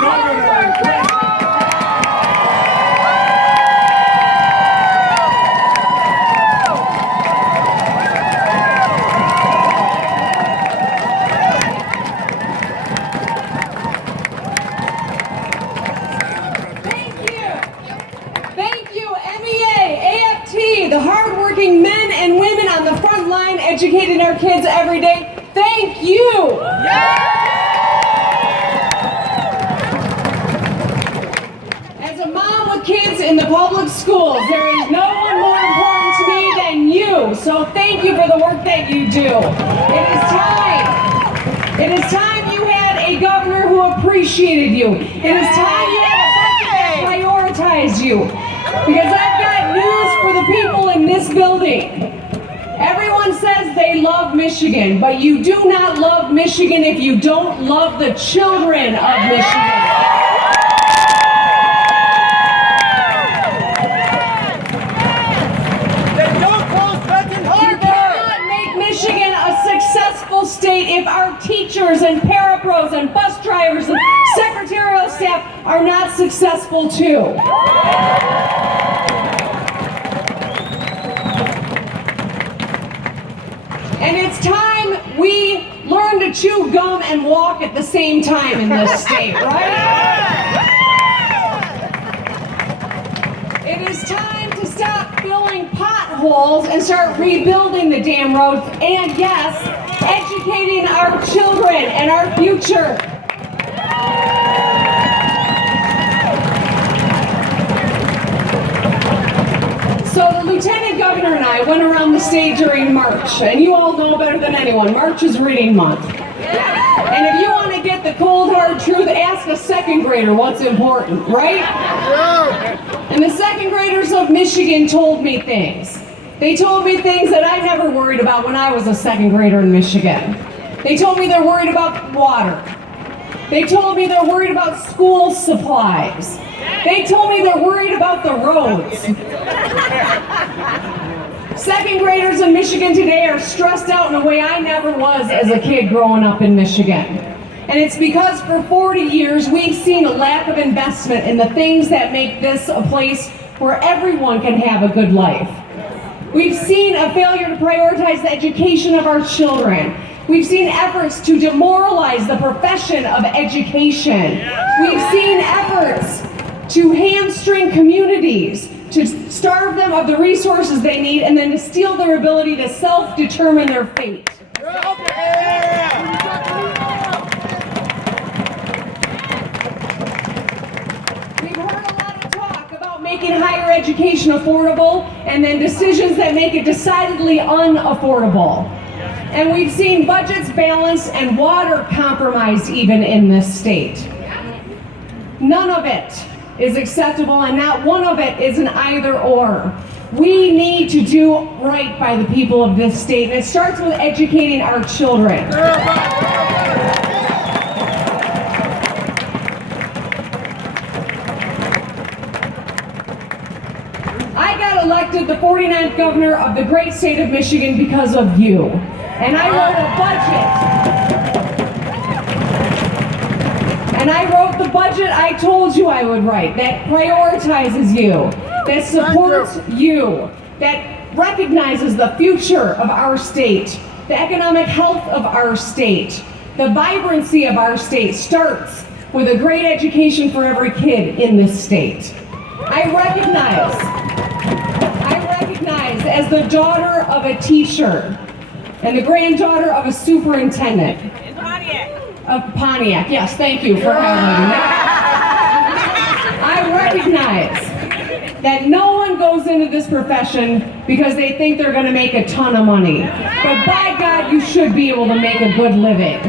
Governor Gretchen. Thank you, MEA, AFT, the hardworking men and women on the front line educating our kids every day. Thank you. As a mom with kids in the public schools, there is no one more important to me than you. So thank you for the work that you do. It is time. It is time you had a governor who appreciated you. It is time you had a budget that prioritized you. Because I've got news for the people in this building. Everyone says they love Michigan, but you do not love Michigan if you don't love the children of Michigan. Then don't close Benton You Harbor! cannot make Michigan a successful state if our teachers and parapros and bus drivers and secretarial staff are not successful too. And it's time we learn to chew gum and walk at the same time in this state, right? It is time to stop filling potholes and start rebuilding the damn roads and, yes, educating our children and our future. So the Lieutenant Governor and I went around the state during March, and you all know better than anyone, March is reading month. And if you want to get the cold hard truth, ask a second grader what's important, right? And the second graders of Michigan told me things. They told me things that I never worried about when I was a second grader in Michigan. They told me they're worried about water. They told me they're worried about school supplies. They told me they're worried about the roads. Second graders in Michigan today are stressed out in a way I never was as a kid growing up in Michigan. And it's because for 40 years we've seen a lack of investment in the things that make this a place where everyone can have a good life. We've seen a failure to prioritize the education of our children. We've seen efforts to demoralize the profession of education. We've seen efforts to hamstring communities, to starve them of the resources they need, and then to steal their ability to self-determine their fate. We've heard a lot of talk about making higher education affordable, and then decisions that make it decidedly unaffordable. And we've seen budgets balanced and water compromised even in this state. None of it is acceptable, and not one of it is an either or. We need to do right by the people of this state, and it starts with educating our children. I got elected the 49th governor of the great state of Michigan because of you. And I wrote a budget. And I wrote the budget I told you I would write, that prioritizes you, that supports you, that recognizes the future of our state, the economic health of our state, the vibrancy of our state starts with a great education for every kid in this state. I recognize as the daughter of a teacher and the granddaughter of a superintendent. In Pontiac. Of Pontiac, yes, thank you for having me. I recognize that no one goes into this profession because they think they're going to make a ton of money. But by God, you should be able to make a good living.